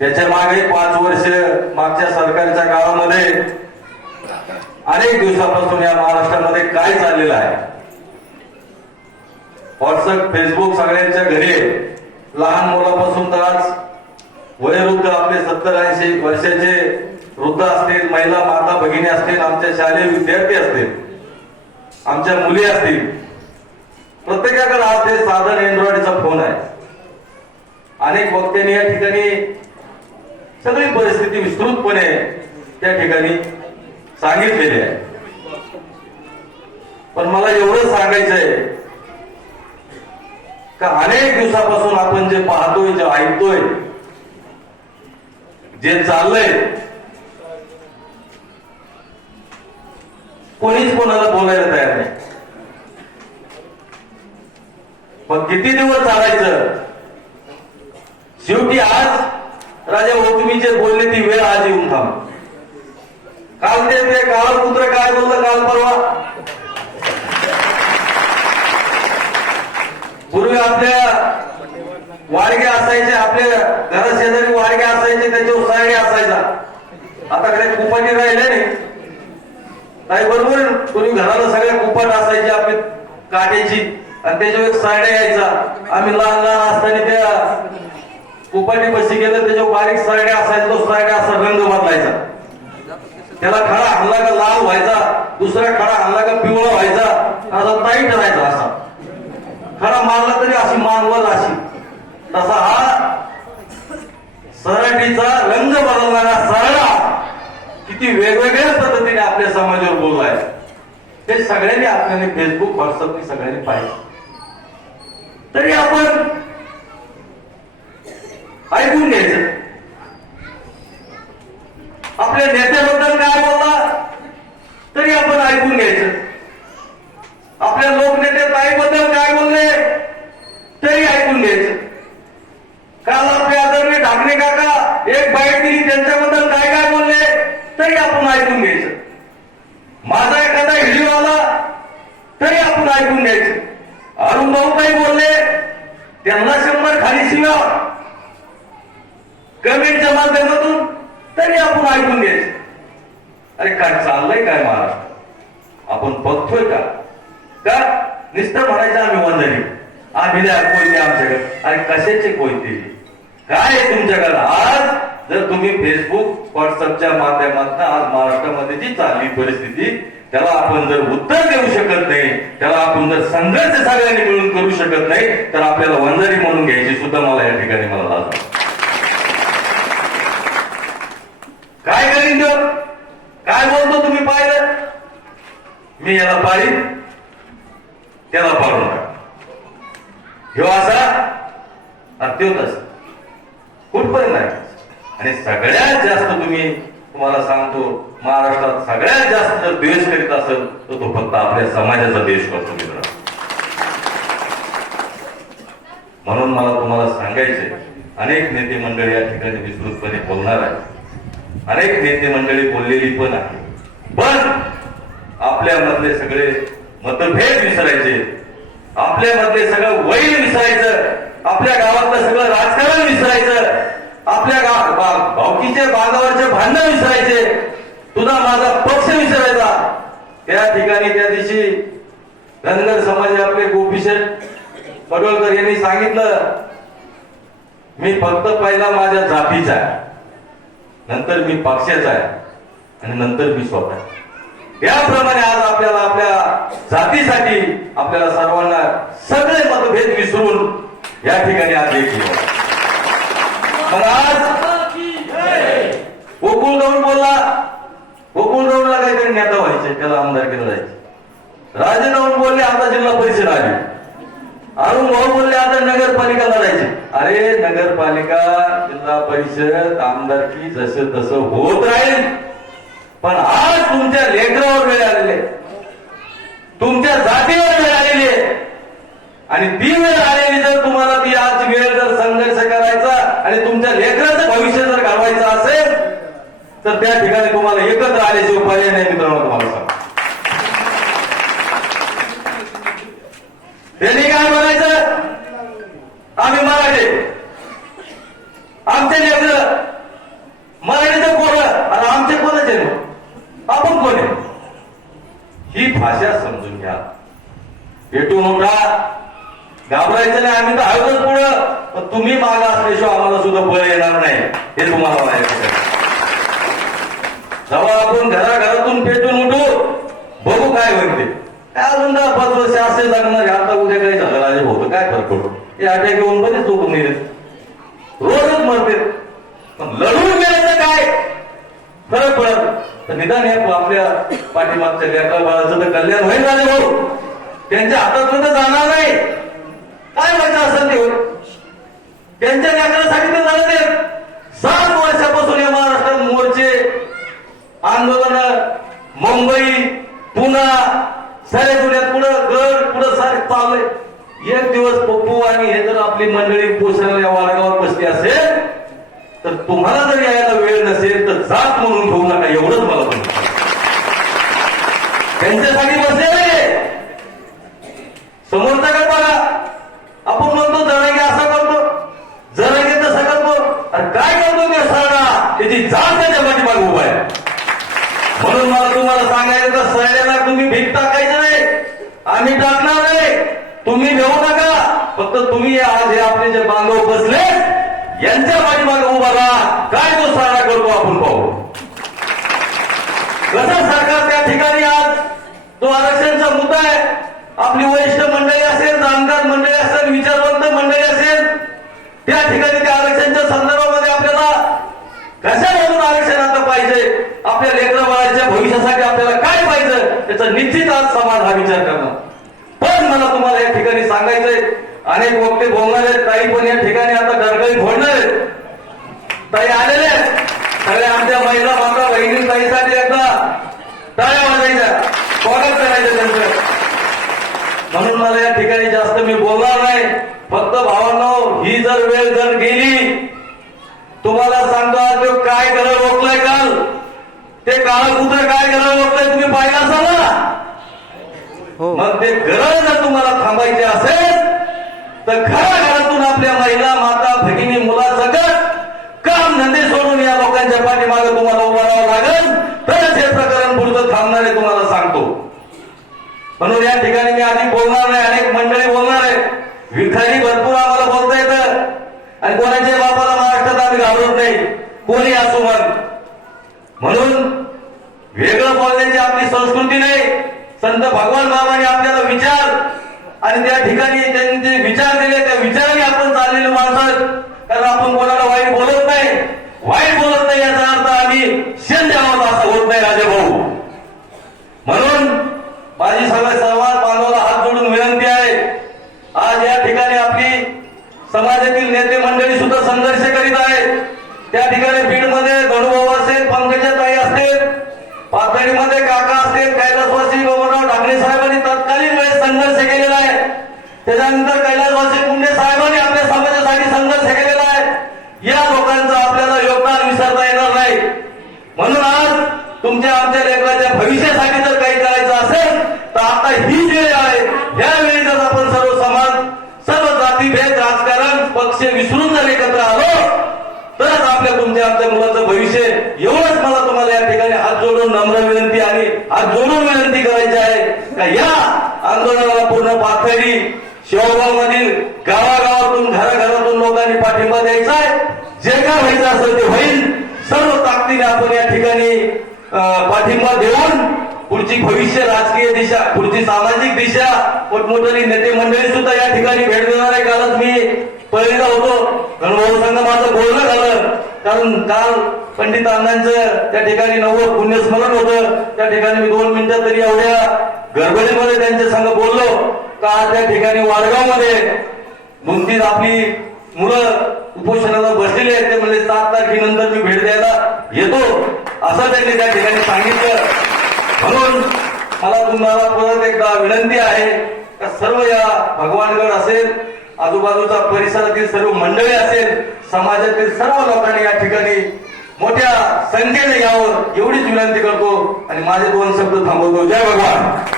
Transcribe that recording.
त्याच्यामागे पाच वर्ष मागच्या सरकारच्या काळामध्ये अनेक दिवसापासून या महाराष्ट्रामध्ये काय चाललेलं आहे? व्हॉट्सअप फेसबुक सगळ्यांच्या घरी लहान मुलापासून तर आज वयोवृद्ध आपले सत्तर ऐंशी वर्षाचे वृद्ध असतील महिला माता भगिनी असतील आमच्या शालेय विद्यार्थी असतील आमच्या मुली असतील. प्रत्येकाकडे आज ते साधन अँड्रॉइडचा फोन आहे. अनेक वक्त्यांनी या ठिकाणी सगळी परिस्थिती विस्तृतपणे त्या ठिकाणी सांगितलेली आहे. पण मला एवढं सांगायचंय का अनेक दिवसापासून आपण जे पाहतोय जे ऐकतोय जे चाललंय कोणीच कोणाला बोलायला तयार नाही. पण किती दिवस चालायचं? शेवटी आज राजा भाऊ तुम्ही जे बोलले ती वेळ आज येऊन थांब. काल ते ते काळपुत्र काय बोललं काल परवा? पूर्वी आपल्या वाडगे असायचे आपल्या घरा शेजारी वाडगे असायचे त्याच्यावर सायडे असायचा. आता काही कुपाटी राहिले नाही. काही बरोबर पूर्वी घराला सगळ्या कुपाट असायची आपली काट्याची आणि त्याच्यावर एक यायचा. आम्ही लहान लहान असताना त्या कुपाटी बशी गेलं त्याच्यावर बारीक सरड्या असायचा तो सरड्या असा रंग बदलायचा. त्याला खडा हल्ला का लाल व्हायचा दुसरा खडा हल्ला का पिवळा व्हायचा असा ताई राहायचा असा. खडा मारला तरी अशी मानवल अशी. तसा हा सराटीचा रंग बदलणारा सरळा किती वेगवेगळ्या पद्धतीने आपल्या समाजावर बोललाय. हे सगळ्यांनी आपल्याला फेसबुक व्हॉट्सअपनी सगळ्यांनी पाहिजे तरी आपण ऐकून घ्यायचं. आपल्या नेत्याबद्दल काय बोलला तरी आपण ऐकून घ्यायचं. आपल्या लोकनेते ताईबद्दल काय बोलले तरी ऐकून घ्यायचं. काल आपले आदरणीय ढाकणे काका एक बाईट दिली त्यांच्याबद्दल काय काय बोलले तरी आपण ऐकून घ्यायचं. माझा एखादा व्हिडिओ आला तरी आपण ऐकून घ्यायचं. अरुण भाऊ काही बोलले त्यांना शंभर खाली शिवा कमेंटच्या माध्यमातून तरी आपण ऐकून घ्यायचं. अरे काय चाललंय काय महाराष्ट्र आपण बघतोय का? का? नुसतं म्हणायचं आम्ही वंदनी आम्ही द्या कोयते आमच्याकडे. अरे कशाचे कोयते काय तुमच्याकडे? आज जर तुम्ही फेसबुक व्हॉट्सअपच्या माध्यमातून आज महाराष्ट्रामध्ये जी चालली परिस्थिती त्याला आपण जर उत्तर देऊ शकत नाही त्याला आपण जर संघर्ष सगळ्यांनी मिळून करू शकत नाही तर आपल्याला वंजारी म्हणून घ्यायची सुद्धा मला या ठिकाणी मला लाज काय करीन काय बोलतो तुम्ही पाहिलं? मी याला पाळीन त्याला पाळू नका ह्यो असा आणि कुठपर्यंत आहे? आणि सगळ्यात जास्त तुम्ही तुम्हाला सांगतो महाराष्ट्रात सगळ्यात जास्त जर द्वेष करीत असेल तर तो फक्त आपल्या समाजाचा देश करतो मित्र म्हणून मला तुम्हाला सांगायचे अनेक नेते मंडळी या ठिकाणी विस्तृतपणे बोलणार आहे अनेक नेते मंडळी बोललेली पण आहे. पण आपल्यामधले सगळे मतभेद विसरायचे. आपल्यामधले सगळं वैर विसरायचं. आपल्या गावातलं सगळं राजकारण विसरायचं. आपल्या गाव भावकीच्या बांधावरचे भांडण विसरायचे. तुझा माझा पक्ष विसरायचा. त्या ठिकाणी त्या दिवशी धनगर समाज आपले गोपीशेठ पडवळकर यांनी सांगितलं मी फक्त पहिला माझ्या जातीचा आहे. नंतर मी पक्षाचा आहे आणि नंतर मी स्वतः याप्रमाणे आज आपल्याला आपल्या जातीसाठी आपल्याला सर्वांना सगळे मतभेद विसरून या ठिकाणी आज एक मग आज गोकुळ गौड बोलला. गोकुळ गौडला काहीतरी नेता व्हायचे त्याला आमदार केलं जायचे. राजे जाऊन बोलले आता जिल्हा परिषद आली. अरुण भाऊ बोलले आता नगरपालिका लढायची. अरे नगरपालिका जिल्हा परिषद आमदारकी जसं तसं होत राहील. पण आज तुमच्या लेकरावर वेळ आलेले तुमच्या जातीवर वेळ आलेली आहे. आणि ती वेळ आलेली जर तुम्हाला ती आज वेळ जर संघर्ष करायचा आणि तुमच्या लेकराचं भविष्य जर घालवायचं असेल तर त्या ठिकाणी तुम्हाला एकत्र आल्याचे उपाय नाही मित्रांनो तुम्हाला पाहिजे आमचे लेकर मराठीचं कोण आणि आमचे कोणच आहे आपण कोण आहे? ही भाषा समजून घ्या. पेटू नका. घाबरायचं नाही आम्ही तर आयोगच पुढं. पण तुम्ही मागा असल्याशिवाय आम्हाला सुद्धा बळ येणार नाही. हे तुम्हाला माहिती जेव्हा आपण घराघरातून पेटून उठू बघू काय म्हणते. काय अजून दहा पाच वर्ष असे लागणार आता उद्या काही झालं राजे होतं काय फरक पडतो? हे अटॅक येऊन बरेच झोपून मेले रोजच मरते पण लढून गेल्याचं काय? फरक पडत तर निदान या आपल्या पाठीमागच्या लेकरा बाळाचं तर कल्याण होईल झाले भाऊ. त्यांच्या हातातून तर जाणार नाही. काय मजा असेल ते? त्यांच्या लेकरासाठी तर झालं ते. सात वर्षापासून या महाराष्ट्रात मोर्चे आंदोलन मुंबई पुणा साऱ्या पुण्यात पुढं गड पुढं सारे चाललंय. एक दिवस पप्पू आणि हे जर आपली मंडळी पोषणाला या वारगावर बसली असेल तर तुम्हाला जर यायला वेळ नसेल तर जात म्हणून ठेवू नका. एवढंच मला पण त्यांच्यासाठी बसलेले. समोरचा बघा आपण म्हणतो जरांगे असं करतो जरांगे तसं करतो अरे काय करतो ते सरडा त्याची जात त्याच्या पाठीमागे उभा आहे म्हणून मला तुम्हाला सांगायचं तर सैन्याला तुम्ही भीक टाकायचं नाही आम्ही टाकणार नाही तुम्ही घेऊ नका फक्त तुम्ही आज हे लोक बसले. यांच्या पाठीमागे उभा राहा. काय तो सारा करतो आपण पाहू. कसं सरकार त्या ठिकाणी आज तो आरक्षणचा मुद्दा आहे? आपली वरिष्ठ मंडळी असेल जाणकार मंडळी असेल विचारवंत मंडळी असेल त्या ठिकाणी त्या आरक्षणच्या संदर्भामध्ये आपल्याला कशा आरक्षण आता पाहिजे आपल्या लेकरा बाळाच्या भविष्यासाठी आपल्याला काय पाहिजे त्याचा निश्चित आज समाज हा विचार करणार पण मला तुम्हाला या ठिकाणी सांगायचंय अनेक वक्ते बोलणार आहेत काही पण या ठिकाणी आता गरगरी फोडणार आहेत ताई आलेले आहेत सगळ्या आमच्या महिला माता बहिणी ताईसाठी एकदा टाळ्या वाजायच्या स्वागत करायचं त्यांचं म्हणून मला या ठिकाणी जास्त मी बोलणार नाही. फक्त भावांनो ही जर वेळ जर गेली तुम्हाला सांगतो आज तो काय करत रोखलाय काल? ते काळ कुठं काय करत रोखलंय तुम्ही पाहिलं असाल ना? हो. मग ते गरज जर तुम्हाला थांबायची असेल तर घराघरातून आपल्या महिला माता भगिनी मुलासकट काम धंदे सोडून या लोकांच्या पाठीमागे तुम्हाला उभं राहावं लागेल तरच हे प्रकरण पुढचं थांबणार आहे तुम्हाला सांगतो म्हणून या ठिकाणी मी आधी बोलणार नाही अनेक मंडळी बोलणार आहे विखारी भरपूर आम्हाला बोलता येतं आणि कोणाच्या बापाला महाराष्ट्रात आम्ही घाबरत नाही. कोणी असो मग म्हणून वेगळं बोलण्याची आपली संस्कृती नाही. संत भगवान बाबांनी आपल्याला विचार आणि त्या ठिकाणी त्यांनी जे विचार दिले त्या विचाराने आपण चाललेले माणसं. कारण आपण कोणाला वाईट बोलत नाही. वाईट बोलत नाही याचा अर्थ आम्ही शेण द्यावं असं होत नाही राजे भाऊ म्हणून माझी सगळ्या समाज बांधवाला हात जोडून विनंती आहे आज या ठिकाणी आपली समाजातील नेते मंडळी सुद्धा संघर्ष करीत आहेत त्या ठिकाणी बीडमध्ये धनुभाऊ असेल पंकजाताई असतील पाथर्डीमध्ये काका असतील कैलासवासी गोवर्धन ठाकरे साहेबांनी तत्कालीन वेळेस संघर्ष केलेला आहे. त्याच्यानंतर कैलासवासी कुंडे साहेबांनी आपल्या समाजासाठी संघर्ष केलेला आहे. या लोकांचं आपल्याला योगदान विसरता येणार नाही. म्हणून आज तुमच्या आमच्या लेकराच्या भविष्यासाठी जर काही करायचं असेल तर आता ही वेळ आहे. या वेळी जर आपण सर्व समाज सर्व जातीभेद राजकारण पक्ष विसरून जर एकत्र आलो तरच आपल्या तुमच्या आमच्या मुलाचं भविष्य एवढंच मला तुम्हाला या ठिकाणी हात जोडून नम्र विनंती आहे. दोन जोडून विनंती करायची आहे. का या आंदोलनाला पूर्ण पातळी शेवगाव मधील गावागावातून घराघरातून लोकांनी पाठिंबा द्यायचा आहे. जे काय व्हायचं असेल ते होईल. सर्व ताकदीने आपण या ठिकाणी पाठिंबा देऊन पुढची भविष्य राजकीय दिशा पुढची सामाजिक दिशा मोठमोठी नेते मंडळी सुद्धा या ठिकाणी भेट देणार आहे. कालच मी पहिला होतो. गणभाऊ संघ माझं बोलणं झालं. कारण काल पंडित अण्णांचं त्या ठिकाणी नव्वद पुण्यस्मरण होतं. त्या ठिकाणी मी दोन मिनिटं तरी एवढ्या गडबडीमध्ये त्यांच्या संघ बोललो. का त्या ठिकाणी वाडगावमध्ये दोन तीन आपली मुलं उपोषणाला बसलेली आहेत. ते म्हणजे सात तारखेनंतर मी भेट द्यायला येतो. असं त्यांनी त्या ठिकाणी सांगितलं. म्हणून मला तुम्हाला परत एकदा विनंती आहे का सर्व या भगवानगड असेल आजूबाजूचा परिसरातील सर्व मंडळी असेल समाजातील सर्व लोकांनी या ठिकाणी मोठ्या संख्येने यावं एवढीच विनंती करतो. आणि माझे दोन शब्द थांबवतो. जय भगवान.